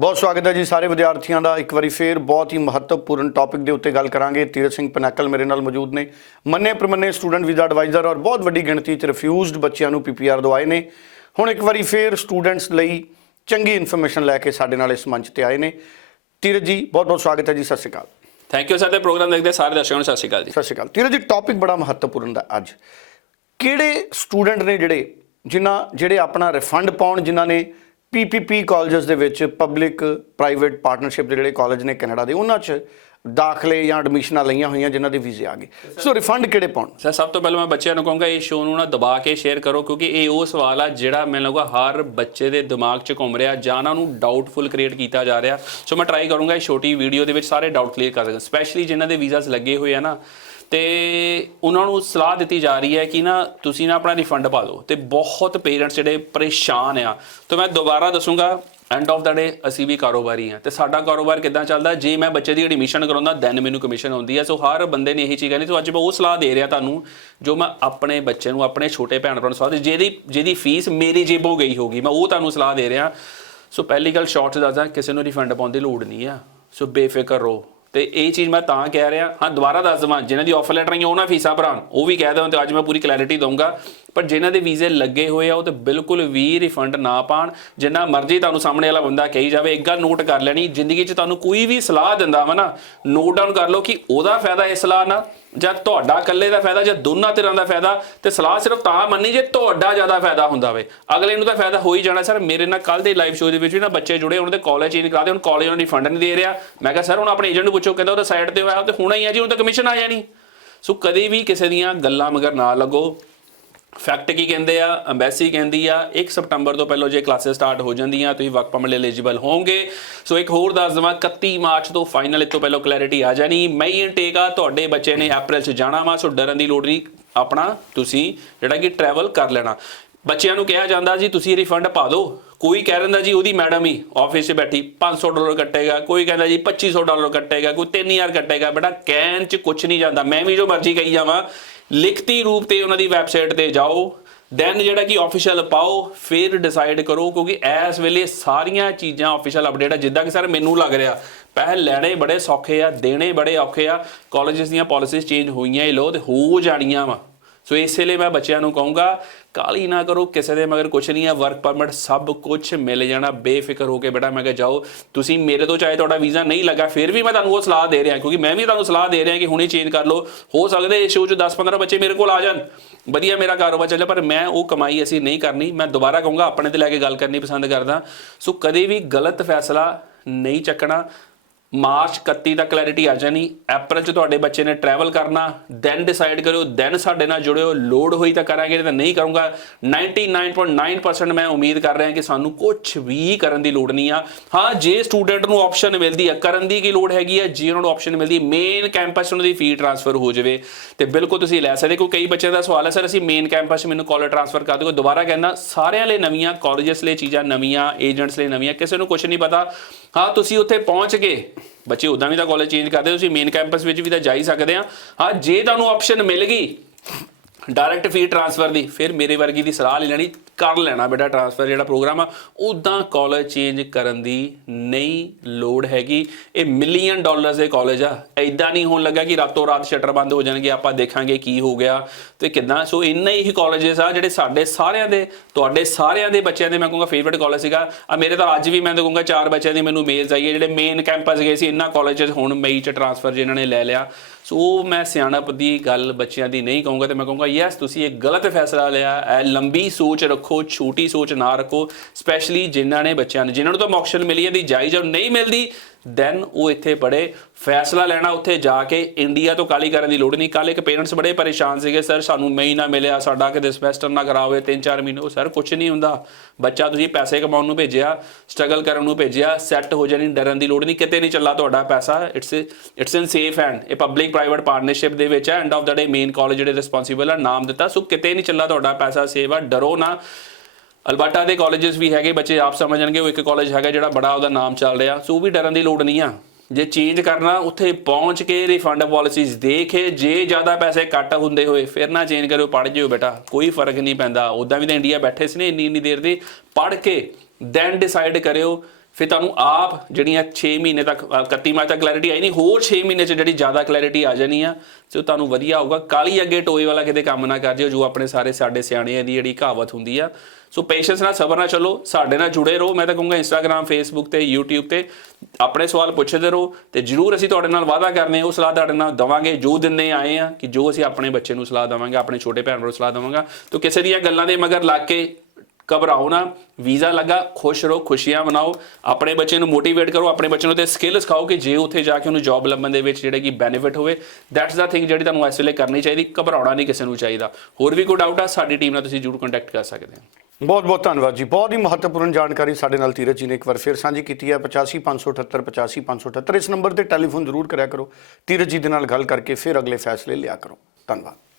ਬਹੁਤ ਸਵਾਗਤ ਹੈ ਜੀ ਸਾਰੇ ਵਿਦਿਆਰਥੀਆਂ ਦਾ। ਇੱਕ ਵਾਰੀ ਫੇਰ ਬਹੁਤ ਹੀ ਮਹੱਤਵਪੂਰਨ ਟੌਪਿਕ ਦੇ ਉੱਤੇ ਗੱਲ ਕਰਾਂਗੇ। ਤੀਰਥ ਸਿੰਘ ਪਨੈਕਲ ਮੇਰੇ ਨਾਲ ਮੌਜੂਦ ਨੇ। ਮੰਨੇ ਪ੍ਰਮੰਨੇ ਸਟੂਡੈਂਟ ਵੀਜ਼ਾ ਐਡਵਾਈਜ਼ਰ ਔਰ ਬਹੁਤ ਵੱਡੀ ਗਿਣਤੀ 'ਚ ਰਿਫਿਊਜ਼ਡ ਬੱਚਿਆਂ ਨੂੰ ਪੀਪੀਆਰ ਦਵਾਏ ਨੇ। ਹੁਣ ਇੱਕ ਵਾਰੀ ਫੇਰ ਸਟੂਡੈਂਟਸ ਲਈ ਚੰਗੀ ਇਨਫੋਰਮੇਸ਼ਨ ਲੈ ਕੇ ਸਾਡੇ ਨਾਲ ਇਸ ਮੰਚ ਤੇ ਆਏ ਨੇ। ਤੀਰਥ ਜੀ ਬਹੁਤ ਬਹੁਤ ਸਵਾਗਤ ਹੈ ਜੀ। Sat Sri Akal. Thank you sir ਤੇ ਪ੍ਰੋਗਰਾਮ ਦੇਖਦੇ ਸਾਰੇ ਦਰਸ਼ਕਾਂ ਨੂੰ ਸਤਿ ਸ਼੍ਰੀ ਅਕਾਲ ਜੀ। ਸਤਿ ਸ਼੍ਰੀ ਅਕਾਲ। ਤੀਰਥ ਜੀ ਟੌਪਿਕ ਬੜਾ ਮਹੱਤਵਪੂਰਨ ਦਾ ਅੱਜ। ਕਿਹੜੇ ਸਟੂਡੈਂਟ ਨੇ ਜਿਹੜੇ ਜਿਨ੍ਹਾਂ ਜਿਹੜੇ ਆਪਣਾ ਰਿਫੰਡ ਪਾਉਣ ਜਿਨ੍ਹਾਂ ਨੇ ਪੀਪੀਪੀ ਕਾਲਜਸ ਦੇ ਵਿੱਚ ਪਬਲਿਕ ਪ੍ਰਾਈਵੇਟ ਪਾਰਟਨਰਸ਼ਿਪ ਦੇ ਜਿਹੜੇ ਕਾਲਜ ਨੇ ਕੈਨੇਡਾ ਦੇ ਉਹਨਾਂ 'ਚ ਦਾਖਲੇ ਜਾਂ ਐਡਮਿਸ਼ਨਾਂ ਲਈਆਂ ਹੋਈਆਂ ਜਿਨ੍ਹਾਂ ਦੇ ਵੀਜ਼ੇ ਆ ਗਏ। ਸੋ ਰਿਫੰਡ ਕਿਹੜੇ ਪਾਉਣ? ਸਰ ਸਭ ਤੋਂ ਪਹਿਲਾਂ ਮੈਂ ਬੱਚਿਆਂ ਨੂੰ ਕਹੂੰਗਾ ਇਹ ਸ਼ੋਅ ਨੂੰ ਨਾ ਦਬਾ ਕੇ ਸ਼ੇਅਰ ਕਰੋ ਕਿਉਂਕਿ ਇਹ ਉਹ ਸਵਾਲ ਆ ਜਿਹੜਾ ਮੈਨੂੰ ਲੱਗਾ ਹਰ ਬੱਚੇ ਦੇ ਦਿਮਾਗ 'ਚ ਘੁੰਮ ਰਿਹਾ ਜਾਂ ਉਹਨਾਂ ਨੂੰ ਡਾਊਟਫੁਲ ਕ੍ਰੀਏਟ ਕੀਤਾ ਜਾ ਰਿਹਾ। ਸੋ ਮੈਂ ਟਰਾਈ ਕਰੂੰਗਾ ਇਹ ਛੋਟੀ ਵੀਡੀਓ ਦੇ ਵਿੱਚ ਸਾਰੇ ਡਾਊਟ ਕਲੀਅਰ ਕਰ ਸਕਾਂ ਸਪੈਸ਼ਲੀ ਜਿਨ੍ਹਾਂ ਦੇ ਵੀਜ਼ਾਸ ਲੱਗੇ ਹੋਏ ਆ ਨਾ। ਤੇ ਉਹਨਾਂ ਨੂੰ ਸਲਾਹ ਦਿੱਤੀ ਜਾ ਰਹੀ ਹੈ ਕਿ ਨਾ ਤੁਸੀਂ ਨਾ ਆਪਣਾ ਰਿਫੰਡ ਪਾ ਦਿਓ ਤੇ ਬਹੁਤ ਪੇਰੈਂਟਸ ਜਿਹੜੇ ਪਰੇਸ਼ਾਨ ਆ। ਤਾਂ ਮੈਂ ਦੁਬਾਰਾ ਦੱਸੂੰਗਾ ਐਂਡ ਆਫ ਦਾ ਡੇ ਅਸੀਂ ਵੀ ਕਾਰੋਬਾਰੀ ਹਾਂ ਤੇ ਸਾਡਾ ਕਾਰੋਬਾਰ ਕਿੱਦਾਂ ਚੱਲਦਾ? ਜੇ ਮੈਂ ਬੱਚੇ ਦੀ ਐਡਮਿਸ਼ਨ ਕਰਾਉਂਦਾ ਦੈਨ ਮੈਨੂੰ ਕਮਿਸ਼ਨ ਆਉਂਦੀ ਹੈ। ਸੋ ਹਰ ਬੰਦੇ ਨੇ ਇਹੀ ਚੀਜ਼ ਕਹਿੰਦੀ ਸੋ ਅੱਜ ਮੈਂ ਉਹ ਸਲਾਹ ਦੇ ਰਿਹਾ ਤੁਹਾਨੂੰ ਜੋ ਮੈਂ ਆਪਣੇ ਬੱਚੇ ਨੂੰ, ਆਪਣੇ ਛੋਟੇ ਭੈਣ ਭਰਾ ਨੂੰ ਸਲਾਹ ਦੇ ਜਿਹਦੀ ਜਿਹਦੀ ਫੀਸ ਮੇਰੀ ਜੇਬੋਂ ਗਈ ਹੋਗੀ ਮੈਂ ਉਹ ਤੁਹਾਨੂੰ ਸਲਾਹ ਦੇ ਰਿਹਾ। ਸੋ ਪਹਿਲੀ ਗੱਲ ਸ਼ਾਰਟ ਦੱਸਦਾ, ਕਿਸੇ ਨੂੰ ਰਿਫੰਡ ਪਾਉਣ ਦੀ ਲੋੜ ਨਹੀਂ ਆ। ਸੋ ਬੇਫਿਕਰ ਰਹੋ। ਤੇ ਇਹ ਚੀਜ਼ ਮੈਂ ਤਾਂ ਕਹਿ ਰਿਹਾ, ਹਾਂ, ਦੁਬਾਰਾ ਦੱਸ ਦਵਾਂ, ਜਿਨ੍ਹਾਂ ਦੀ ਆਫਰ ਲੈਟਰ ਆਈਆਂ ਉਹਨਾਂ ਫੀਸਾਂ ਭਰਾਉਣ, ਉਹ ਵੀ ਕਹਿ ਦਵਾਂ ਤੇ ਅੱਜ ਮੈਂ ਪੂਰੀ ਕਲੈਰਿਟੀ ਦਊਂਗਾ। ਪਰ ਜਿਨ੍ਹਾਂ ਦੇ ਵੀਜ਼ੇ ਲੱਗੇ ਹੋਏ ਆ, ਉਹ ਤੇ ਬਿਲਕੁਲ ਵੀ ਰਿਫੰਡ ਨਾ ਪਾਣ। ਜਿੰਨਾ ਮਰਜ਼ੀ ਤੁਹਾਨੂੰ ਸਾਹਮਣੇ ਵਾਲਾ ਬੰਦਾ ਕਹੀ ਜਾਵੇ, ਇੱਕ ਗੱਲ ਨੋਟ ਕਰ ਲੈਣੀ, ਜ਼ਿੰਦਗੀ 'ਚ ਤੁਹਾਨੂੰ ਕੋਈ ਵੀ ਸਲਾਹ ਦਿੰਦਾ ਵਾ ਨਾ ਨੋਟ ਡਾਊਨ ਕਰ ਲਓ ਕਿ ਉਹਦਾ ਫਾਇਦਾ ਇਸ ਸਲਾਹ ਨਾਲ, ਜਾਂ ਤੁਹਾਡਾ ਇਕੱਲੇ ਦਾ ਫਾਇਦਾ, ਜਾਂ ਦੋਨਾਂ ਤਰ੍ਹਾਂ ਦਾ ਫਾਇਦਾ, ਤੇ ਸਲਾਹ ਸਿਰਫ ਤਾਂ ਮੰਨੀ ਜੇ ਤੁਹਾਡਾ ਜ਼ਿਆਦਾ ਫਾਇਦਾ ਹੁੰਦਾ ਵੇ। ਅਗਲੇ ਨੂੰ ਤਾਂ ਫਾਇਦਾ ਹੋ ਹੀ ਜਾਣਾ, ਸਰ, ਮੇਰੇ ਨਾਲ ਕੱਲ ਦੇ ਲਾਈਵ ਸ਼ੋਅ ਦੇ ਵਿੱਚ ਵੀ ਨਾ ਬੱਚੇ ਜੁੜੇ ਉਹਨਾਂ ਦੇ ਕਾਲਜ ਚੇਂਜ ਕਰਾਦੇ ਹੁਣ ਕਾਲਜ ਉਹਨਾਂ ਨੂੰ ਫੰਡ ਨਹੀਂ ਦੇ ਰਿਹਾ। ਮੈਂ ਕਿਹਾ, ਸਰ, ਹੁਣ ਆਪਣੇ ਏਜੰਟ ਨੂੰ ਪੁੱਛੋ, ਕਹਿੰਦਾ ਉਹਦਾ ਸਾਈਡ ਤੇ ਹੋਇਆ ਤੇ ਹੋਣਾ ਹੀ ਆ ਜੀ, ਹੁਣ ਤਾਂ ਕਮਿਸ਼ਨ ਆ ਜਾਣੀ। ਸੋ ਕਦੇ ਵੀ ਕਿਸੇ ਦੀਆਂ ਗੱਲਾਂ ਮਗਰ ਨਾ ਲੱਗੋ। ਫੈਕਟ ਕੀ ਕਹਿੰਦੇ ਆ? ਐਮਬੈਸੀ ਕਹਿੰਦੀ ਆ 1 ਸਤੰਬਰ ਤੋਂ ਪਹਿਲਾਂ ਜੇ ਕਲਾਸਿਸ ਸਟਾਰਟ ਹੋ ਜਾਂਦੀਆਂ, ਤੁਸੀਂ ਵਰਕ ਪਰਮਿਟ ਲਈ ਐਲੀਜੀਬਲ ਹੋਵੋਗੇ। ਸੋ ਇੱਕ ਹੋਰ ਦੱਸ ਦਵਾਂ 31 ਮਾਰਚ ਤੋਂ ਫਾਈਨਲ ਇਸ ਪਹਿਲਾਂ ਕਲੈਰਿਟੀ ਆ ਜਾਣੀ। ਮਈ ਇਨਟੇਕ ਆ, ਤੁਹਾਡੇ ਬੱਚੇ ਨੇ ਅਪ੍ਰੈਲ 'ਚ ਜਾਣਾ ਵਾ ਸੋ ਡਰਨ ਦੀ ਲੋੜ ਨਹੀਂ। ਆਪਣਾ ਤੁਸੀਂ ਜਿਹੜਾ ਕਿ ਟਰੈਵਲ ਕਰ ਲੈਣਾ। ਬੱਚਿਆਂ ਨੂੰ ਕਿਹਾ ਜਾਂਦਾ ਜੀ, ਤੁਸੀਂ ਰਿਫੰਡ ਪਾ ਦਿਓ। ਕੋਈ ਕਹਿ ਰਿਹਾ ਜੀ, ਉਹਦੀ ਮੈਡਮ ਹੀ ਆਫਿਸ 'ਚ ਬੈਠੀ 500 ਡਾਲਰ ਕੱਟੇਗਾ। ਕੋਈ ਕਹਿੰਦਾ ਜੀ 2500 ਡਾਲਰ ਕੱਟੇਗਾ, ਕੋਈ 3000 ਕੱਟੇਗਾ। ਬੇਟਾ ਕਹਿਣ 'ਚ ਕੁਝ ਨਹੀਂ ਜਾਂਦਾ। ਮੈਂ ਵੀ ਜੋ ਮਰਜ਼ੀ ਕਹੀ ਜਾਵਾਂ ਲਿਖਤੀ ਰੂਪ ਤੇ ਉਹਨਾਂ ਦੀ ਵੈਬਸਾਈਟ ਤੇ ਜਾਓ। ਦੈਨ ਜਿਹੜਾ ਕਿ ਆਫੀਸ਼ੀਅਲ ਪਾਓ, ਫਿਰ ਡਿਸਾਈਡ ਕਰੋ ਕਿਉਂਕਿ ਇਸ ਵੇਲੇ ਸਾਰੀਆਂ ਚੀਜ਼ਾਂ ਆਫੀਸ਼ੀਅਲ ਅਪਡੇਟ ਆ। ਜਿੱਦਾਂ ਕਿ ਸਰ ਮੈਨੂੰ ਲੱਗ ਰਿਹਾ ਪਹਿਲ ਲੈਣੇ ਬੜੇ ਸੌਖੇ ਆ, ਦੇਣੇ ਬੜੇ ਔਖੇ ਆ। ਕਾਲਜਸ ਦੀਆਂ ਪਾਲਿਸੀਜ਼ ਚੇਂਜ ਹੋਈਆਂ ਹੀ ਲੋ ਤੇ ਹੋ ਜਾਣੀਆਂ ਵਾ। ਸੋ ਇਸੇ ਲਈ ਮੈਂ ਬੱਚਿਆਂ ਨੂੰ ਕਹੂੰਗਾ ਕਾਲੀ ਨਾ ਕਰੋ ਕਿਸੇ ਦੇ ਮਗਰ ਕੁਝ ਨਹੀਂ ਹੈ ਵਰਕ ਪਰਮਿਟ ਸਭ ਕੁਝ ਮਿਲ ਜਾਣਾ, ਬੇਫਿਕਰ ਹੋ ਕੇ ਬੇਟਾ ਮੈਂ ਕਿਹਾ ਜਾਓ, ਤੁਸੀਂ ਮੇਰੇ ਤੋਂ ਚਾਹੇ ਤੁਹਾਡਾ ਵੀਜ਼ਾ ਨਹੀਂ ਲੱਗਾ, ਫਿਰ ਵੀ ਮੈਂ ਤੁਹਾਨੂੰ ਉਹ ਸਲਾਹ ਦੇ ਰਿਹਾ, ਕਿਉਂਕਿ ਮੈਂ ਵੀ ਤੁਹਾਨੂੰ ਸਲਾਹ ਦੇ ਰਿਹਾ ਕਿ ਹੁਣੇ ਚੇਂਜ ਕਰ ਲਓ, ਹੋ ਸਕਦਾ ਇਸ ਸ਼ੋਅ 'ਚ 10-15 ਬੱਚੇ ਮੇਰੇ ਕੋਲ ਆ ਜਾਣ। ਵਧੀਆ ਮੇਰਾ ਕਾਰੋਬਾਰ ਚੱਲੇ ਪਰ ਮੈਂ ਉਹ ਕਮਾਈ ਅਸੀਂ ਨਹੀਂ ਕਰਨੀ, ਮੈਂ ਦੁਬਾਰਾ ਕਹੂੰਗਾ, ਆਪਣੇ ਤੇ ਲੈ ਕੇ ਗੱਲ ਕਰਨੀ ਪਸੰਦ ਕਰਦਾ। ਸੋ ਕਦੇ ਵੀ ਗਲਤ ਫੈਸਲਾ ਨਹੀਂ ਚੱਕਣਾ ਮਾਰਚ 31 ਤੱਕ ਕਲੈਰਿਟੀ ਆ ਜਾਣੀ। ਅਪ੍ਰੈਲ 'ਚ ਤੁਹਾਡੇ ਬੱਚੇ ਨੇ ਟਰੈਵਲ ਕਰਨਾ। ਦੈਨ ਡਿਸਾਈਡ ਕਰਿਓ ਦੈਨ ਸਾਡੇ ਨਾਲ ਜੁੜਿਓ। ਲੋਡ ਹੋਈ ਤਾਂ ਕਰਾਂਗੇ ਨਹੀਂ ਤਾਂ ਨਹੀਂ ਕਰੂੰਗਾ 99.9% ਮੈਂ ਉਮੀਦ ਕਰ ਰਿਹਾ ਕਿ ਸਾਨੂੰ ਕੁਝ ਵੀ ਕਰਨ ਦੀ ਲੋੜ ਨਹੀਂ ਆ। ਹਾਂ, ਜੇ ਸਟੂਡੈਂਟ ਨੂੰ ਆਪਸ਼ਨ ਮਿਲਦੀ ਆ, ਕਰਨ ਦੀ ਕੀ ਲੋੜ ਹੈਗੀ ਆ? ਜੇ ਉਹਨਾਂ ਨੂੰ ਆਪਸ਼ਨ ਮਿਲਦੀ ਮੇਨ ਕੈਂਪਸ ਉਹਨਾਂ ਦੀ ਫੀ ਟ੍ਰਾਂਸਫਰ ਹੋ ਜਾਵੇ। ਤੇ ਬਿਲਕੁਲ ਤੁਸੀਂ ਲੈ ਸਕਦੇ ਕੋਈ ਕਈ ਬੱਚਿਆਂ ਦਾ ਸਵਾਲ ਹੈ ਸਰ ਅਸੀਂ ਮੇਨ ਕੈਂਪਸ 'ਚ ਮੈਨੂੰ ਕਾਲਜ ਟ੍ਰਾਂਸਫਰ ਕਰ ਦਿਓ। ਦੁਬਾਰਾ ਕਹਿੰਦਾ, ਸਾਰਿਆਂ ਲਈ ਨਵੀਆਂ ਕਾਲਜਸ ਲਈ ਚੀਜ਼ਾਂ ਨਵੀਆਂ ਏਜੰਟਸ ਲਈ ਨਵੀਆਂ, ਕਿਸੇ ਨੂੰ ਕੁਝ ਨਹੀਂ ਪਤਾ। ਹਾਂ, ਤੁਸੀਂ ਉੱਥੇ ਪਹੁੰਚ ਕੇ ਬੱਚੇ ਉਦਾਂ ਵੀ ਤਾਂ ਕਾਲਜ ਚੇਂਜ ਕਰਦੇ, ਤੁਸੀਂ ਮੇਨ ਕੈਂਪਸ ਵਿੱਚ ਵੀ ਤਾਂ ਜਾ ਹੀ ਸਕਦੇ ਆ। ਹਾਂ, ਜੇ ਤੁਹਾਨੂੰ ਆਪਸ਼ਨ ਮਿਲ ਗਈ ਡਾਇਰੈਕਟ ਫੀ ਟ੍ਰਾਂਸਫਰ ਦੀ, ਫਿਰ ਮੇਰੇ ਵਰਗੀ ਦੀ ਸਲਾਹ ਲੈ ਲੈਣੀ। ਕਰ ਲੈਣਾ ਬੇਟਾ ਟ੍ਰਾਂਸਫਰ ਜਿਹੜਾ ਪ੍ਰੋਗਰਾਮ ਆ ਉਦਾਂ ਕਾਲਜ ਚੇਂਜ ਕਰਨ ਦੀ ਨਹੀਂ ਲੋੜ ਹੈਗੀ। ਇਹ ਮਿਲੀਅਨ ਡਾਲਰਸ ਦੇ ਕਾਲਜ ਆ। ਐਦਾਂ ਨਹੀਂ ਹੋਣ ਲੱਗਾ ਕਿ ਰਾਤੋਂ ਰਾਤ ਸ਼ਟਰ ਬੰਦ ਹੋ ਜਾਣਗੇ, ਆਪਾਂ ਦੇਖਾਂਗੇ ਕੀ ਹੋ ਗਿਆ ਤੇ ਕਿਦਾਂ। ਸੋ ਇੰਨੇ ਹੀ ਕਾਲਜਸ ਆ ਜਿਹੜੇ ਸਾਡੇ ਸਾਰਿਆਂ ਦੇ, ਤੁਹਾਡੇ ਸਾਰਿਆਂ ਦੇ ਬੱਚਿਆਂ ਦੇ ਮੈਂ ਕਹੂੰਗਾ ਫੇਵਰਿਟ ਕਾਲਜ ਸੀਗਾ। ਆ ਮੇਰੇ ਤਾਂ ਅੱਜ ਵੀ ਮੈਂ ਤਾਂ ਕਹੂੰਗਾ ਚਾਰ ਬੱਚਿਆਂ ਦੀ ਮੈਨੂੰ ਮੇਲਸ ਆਈ ਹੈ। ਜਿਹੜੇ ਮੇਨ ਕੈਂਪਸ ਗਏ ਸੀ, ਇੰਨਾ ਕਾਲਜਸ ਹੁਣ ਮਈ ਚ ਟ੍ਰਾਂਸਫਰ ਜਿਨ੍ਹਾਂ ਨੇ ਲੈ ਲਿਆ। ਸੋ ਮੈਂ ਸਿਆਣਪ ਦੀ ਗੱਲ ਬੱਚਿਆਂ ਦੀ ਨਹੀਂ ਕਹੂੰਗਾ ਤੇ ਮੈਂ ਕਹੂੰਗਾ ਯੈਸ ਤੁਸੀਂ ਇਹ ਗਲਤ ਫੈਸਲਾ ਲਿਆ, ਇਹ ਲੰਬੀ ਸੋਚ ਰੱਖੋ। ਛੋਟੀ ਸੋਚ ਨਾ ਰੱਖੋ ਸਪੈਸ਼ਲੀ ਜਿਨ੍ਹਾਂ ਨੇ ਬੱਚਿਆਂ ਨੂੰ, ਜਿਨ੍ਹਾਂ ਨੂੰ ਤਾਂ ਮੌਕਸ਼ਨ ਮਿਲੀ ਹੈ, ਦੀ ਜਾਇਜ਼ ਨਹੀਂ ਮਿਲਦੀ ਦੈਨ ਉਹ ਇੱਥੇ ਬੜੇ ਫੈਸਲਾ ਲੈਣਾ ਉੱਥੇ ਜਾ ਕੇ ਇੰਡੀਆ ਤੋਂ ਕਾਲੀ ਕਰਨ ਦੀ ਲੋੜ ਨਹੀਂ। ਕੱਲ ਇੱਕ ਪੇਰੈਂਟਸ ਬੜੇ ਪਰੇਸ਼ਾਨ ਸੀਗੇ ਸਰ ਸਾਨੂੰ ਮਈ ਨਾ ਮਿਲਿਆ, ਸਾਡਾ ਕਿਤੇ ਸਮੈਸਟਰ ਨਾ ਕਰਾਵੇ 3-4 ਮਹੀਨੇ ਉਹ ਸਰ ਕੁਝ ਨਹੀਂ ਹੁੰਦਾ। ਬੱਚਾ ਤੁਸੀਂ ਪੈਸੇ ਕਮਾਉਣ ਨੂੰ ਭੇਜਿਆ ਸਟਰਗਲ ਕਰਨ ਨੂੰ ਭੇਜਿਆ ਸੈੱਟ ਹੋ ਜਾਣੀ, ਡਰਨ ਦੀ ਲੋੜ ਨਹੀਂ, ਕਿਤੇ ਨਹੀਂ ਚੱਲਾ ਤੁਹਾਡਾ ਪੈਸਾ। It's it's in safe hand ਇਹ ਪਬਲਿਕ ਪ੍ਰਾਈਵੇਟ ਪਾਰਟਨਰਸ਼ਿਪ ਦੇ ਵਿੱਚ ਹੈ। End of the day main college ਜਿਹੜੇ ਰਿਸਪੌਂਸਿਬਲ ਆ, ਨਾਮ ਦਿੱਤਾ, ਸੋ ਕਿਤੇ ਨਹੀਂ ਚੱਲਾ ਤੁਹਾਡਾ ਪੈਸਾ, ਸੇਵ ਆ ਡਰੋ ਨਾ। ਅਲਬਰਟਾ ਦੇ ਕਾਲਜਸ ਵੀ ਹੈਗੇ, ਬੱਚੇ ਆਪ ਸਮਝਣਗੇ ਉਹ ਇੱਕ ਕਾਲਜ ਹੈਗਾ ਜਿਹੜਾ ਬੜਾ ਉਹਦਾ ਨਾਮ ਚੱਲ ਰਿਹਾ। ਸੋ ਉਹ ਵੀ ਡਰਨ ਦੀ ਲੋੜ ਨਹੀਂ ਆ। ਜੇ ਚੇਂਜ ਕਰਨਾ, ਉੱਥੇ ਪਹੁੰਚ ਕੇ ਰਿਫੰਡ ਪਾਲਿਸੀਜ਼ ਦੇਖੇ ਜੇ ਜ਼ਿਆਦਾ ਪੈਸੇ ਕੱਟ ਹੁੰਦੇ ਹੋਏ ਫਿਰ ਨਾ ਚੇਂਜ ਕਰਿਓ ਪੜ ਜਿਓ ਬੇਟਾ। ਕੋਈ ਫ਼ਰਕ ਨਹੀਂ ਪੈਂਦਾ। ਉਦਾਂ ਵੀ ਤਾਂ ਇੰਡੀਆ ਬੈਠੇ ਸੀ ਨੇ ਇੰਨੀ ਇੰਨੀ ਦੇਰ ਦੇ। ਪੜ ਕੇ ਦੈਨ ਡਿਸਾਈਡ ਕਰਿਓ ਫਿਰ ਤੁਹਾਨੂੰ ਆਪ ਜਿਹੜੀਆਂ 6 ਮਹੀਨੇ ਤੱਕ ਅ, 31 ਮਾਰਚ ਤੱਕ ਕਲੈਰਿਟੀ ਆਈ ਨਹੀਂ ਹੋਰ 6 ਮਹੀਨੇ ਚ ਜਿਹੜੀ ਜ਼ਿਆਦਾ ਕਲੈਰਿਟੀ ਆ ਜਾਣੀ ਆ ਸੋ ਤੁਹਾਨੂੰ ਵਧੀਆ ਹੋਊਗਾ ਕਾਲੀ ਅੱਗੇ ਟੋਏ ਵਾਲਾ ਕਿਤੇ ਕੰਮ ਨਾ ਕਰ ਜਿਓ ਜੋ ਆਪਣੇ ਸਾਰੇ ਸਾਡੇ ਸਿਆਣਿਆਂ ਦੀ ਜਿਹੜੀ ਕਹਾਵਤ ਹੁੰਦੀ ਆ। ਸੋ ਪੇਸ਼ੈਂਸ ਨਾਲ ਸਬਰ ਨਾਲ ਚਲੋ ਸਾਡੇ ਨਾਲ ਜੁੜੇ ਰਹੋ। ਮੈਂ ਤਾਂ ਕਹੂੰਗਾ ਇੰਸਟਾਗ੍ਰam ਫੇਸਬੁੱਕ ਤੇ YouTube ਤੇ ਆਪਣੇ ਸਵਾਲ ਪੁੱਛਦੇ ਰਹੋ ਤੇ ਜਰੂਰ ਅਸੀਂ ਤੁਹਾਡੇ ਨਾਲ ਵਾਅਦਾ ਕਰਨੇ ਉਹ ਸਲਾਹ ਤੁਹਾਡੇ ਨਾਲ ਦਵਾਂਗੇ ਜੋ ਦਿਨੇ ਆਏ ਆ ਕਿ ਜੋ ਅਸੀਂ ਆਪਣੇ ਬੱਚੇ ਨੂੰ ਸਲਾਹ ਦਵਾਂਗੇ ਆਪਣੇ ਛੋਟੇ ਭੈਣ ਨੂੰ ਸਲਾਹ ਦਵਾਂਗਾ। ਤੋ ਕਿਸੇ ਦੀਆਂ ਗੱਲਾਂ ਦੇ ਮਗਰ ਲੱਗ ਕੇ ਘਬਰਾਓ ਨਾ, ਵੀਜ਼ਾ ਲੱਗਾ, ਖੁਸ਼ ਰਹੋ, ਖੁਸ਼ੀਆਂ ਮਨਾਓ, ਆਪਣੇ ਬੱਚੇ ਨੂੰ ਮੋਟੀਵੇਟ ਕਰੋ, ਆਪਣੇ ਬੱਚੇ ਨੂੰ ਤੇ ਸਕਿੱਲ ਸਿਖਾਓ ਕਿ ਜੇ ਉੱਥੇ ਜਾ ਕੇ ਉਹਨੂੰ ਜੌਬ ਲੱਭਣ ਦੇ ਵਿੱਚ ਜਿਹੜੇ ਕਿ ਬੈਨੀਫਿਟ ਹੋਵੇ ਦੈਟਸ ਦਾ ਥਿੰਗ ਜਿਹੜੀ ਤੁਹਾਨੂੰ ਇਸ ਵੇਲੇ ਕਰਨੀ ਚਾਹੀਦੀ, ਘਬਰਾਉਣਾ ਨਹੀਂ ਕਿਸੇ ਨੂੰ ਚਾਹੀਦਾ। ਹੋਰ ਵੀ ਕੋਈ ਡਾਊਟ ਆ, ਸਾਡੀ ਟੀਮ ਨਾਲ ਤੁਸੀਂ ਜਰੂਰ ਕੰਟੈਕਟ ਕਰ ਸਕਦੇ ਹੋ। ਬਹੁਤ ਬਹੁਤ ਧੰਨਵਾਦ ਜੀ। ਬਹੁਤ ਹੀ ਮਹੱਤਵਪੂਰਨ ਜਾਣਕਾਰੀ ਸਾਡੇ ਨਾਲ ਧੀਰਜ ਜੀ ਨੇ ਇੱਕ ਵਾਰ ਫਿਰ ਸਾਂਝੀ ਕੀਤੀ ਹੈ। 85578 85578 ਇਸ ਨੰਬਰ ਤੇ ਟੈਲੀਫੋਨ ਜ਼ਰੂਰ ਕਰਿਆ ਕਰੋ। ਧੀਰਜ ਜੀ ਦੇ ਨਾਲ ਗੱਲ ਕਰਕੇ ਫਿਰ ਅਗਲੇ ਫੈਸਲੇ ਲਿਆ ਕਰੋ। ਧੰਨਵਾਦ।